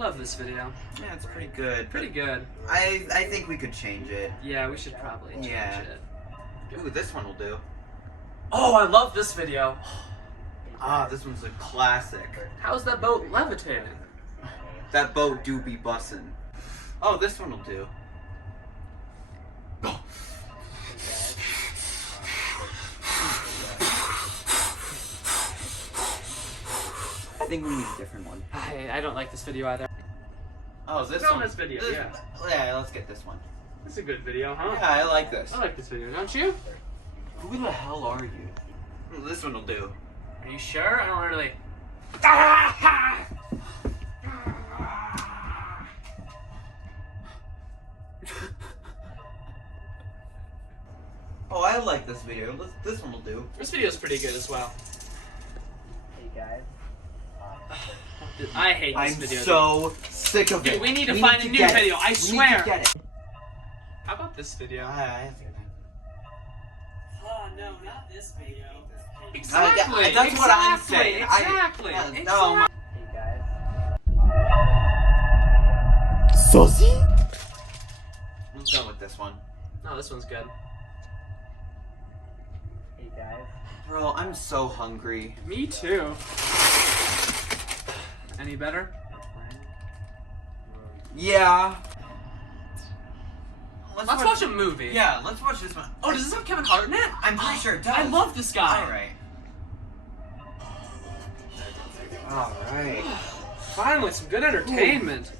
love this video. Yeah, it's pretty good. Pretty good. I think we could change it. Yeah, we should probably change it. Ooh, this one will do. Oh, I love this video. Ah, this one's a classic. How's that boat levitating? That boat do be bussin'. Oh, this one will do. I think we need a different one. I don't like this video either. Oh, this Film one. this video, yeah. Yeah, let's get this one. This is a good video, huh? Yeah, I like this. I like this video, don't you? Who the hell are you? This one will do. Are you sure? I don't really... Oh, I like this video. This one will do. This video's pretty good as well. Hey guys. I hate this I'm video. so sick of it. Dude, we need to find a new video, I We swear. need to get it. How about this video? I think Oh, no, not this video. that's Exactly! what I'm saying. Exactly! No, my... Hey guys. Saucy? I'm done with this one. No, this one's good. Hey guys. Bro, I'm so hungry. Me too. Any better? Yeah. Let's watch a movie. Yeah, let's watch this one. Oh, does this have Kevin Hart in it? I'm pretty sure it does. I love this guy. Alright. Alright. Finally, some good entertainment.